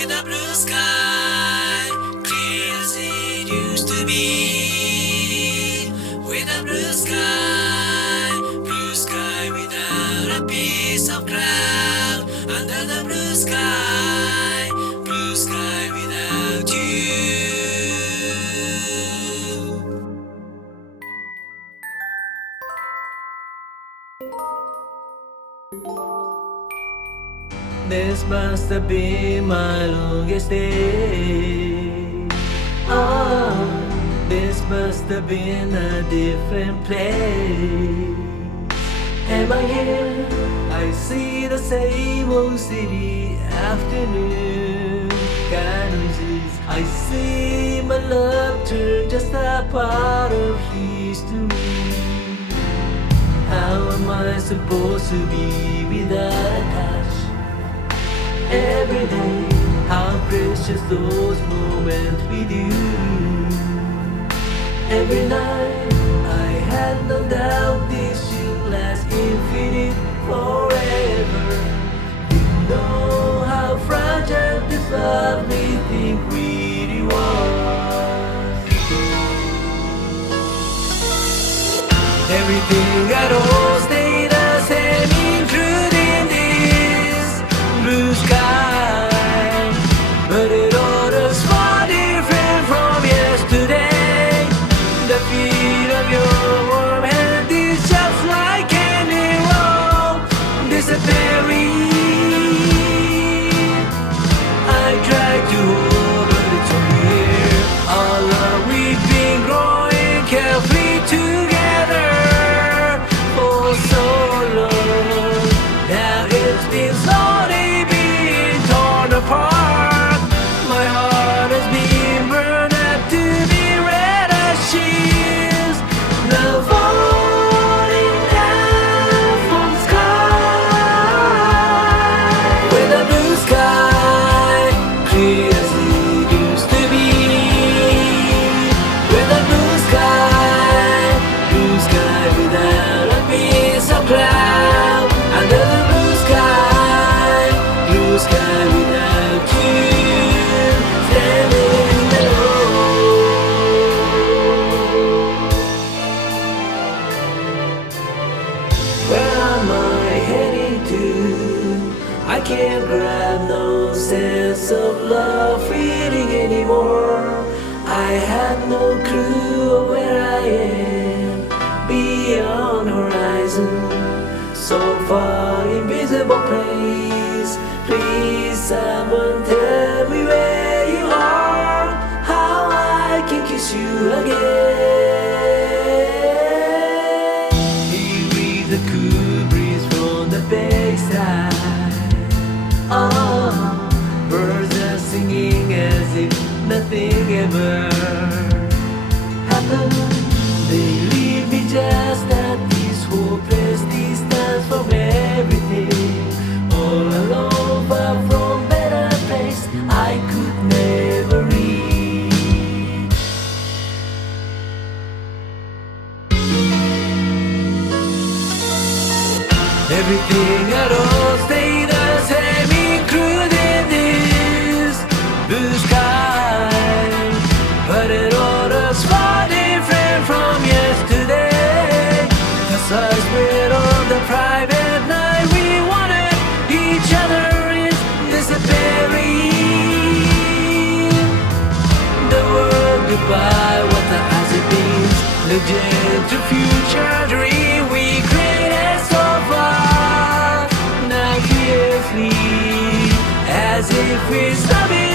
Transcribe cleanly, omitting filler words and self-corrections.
with a blue sky, clear as it used to be. With a blue sky without a piece of cloud. Under the blue sky without you. This must have been my longest day. Oh, this must have been a different place. Am I here? I see the same old city afternoon. Got noises. I see my love turn just a part of history. How am I supposed to be without a touch? Every day, how precious those moments with you. Every night, I had no doubt this should last infinite forever. You know how fragile this love we think really was. Everything at all stayed the same, including this blue sky. But it all looks far different from yesterday. The feel of your warm hand is just like candy roll, disappearing. I tried to hold, but it's only here. Our love we've been growing carefully together for so long. Now it's been slowly being torn apart. My heart has been burned up to be red as she's now falling down from the sky. With a blue sky, clear as it used to be. With a blue sky without a piece of cloud. Under the blue sky without you, standing alone. Where am I heading to? I can't grab no sense of love feeling anymore. I have no clue of where I am beyond horizon. So far invisible place. Please someone tell me where you are, how I can kiss you again. Here with the cool breeze from the bayside. Oh, birds are singing as if nothing ever happened. They leave me just at this hopeless distance from everything. All alone, far from better place I could never reach. Everything at all stayed the same, including this blue sky. But it all looks far different from yesterday. 'Cause I swear on the private night we wanted each other is disappearing. The world goodbye, what the has it been? The gentle future dream we created so far. Now fiercely, as if we're stumbling.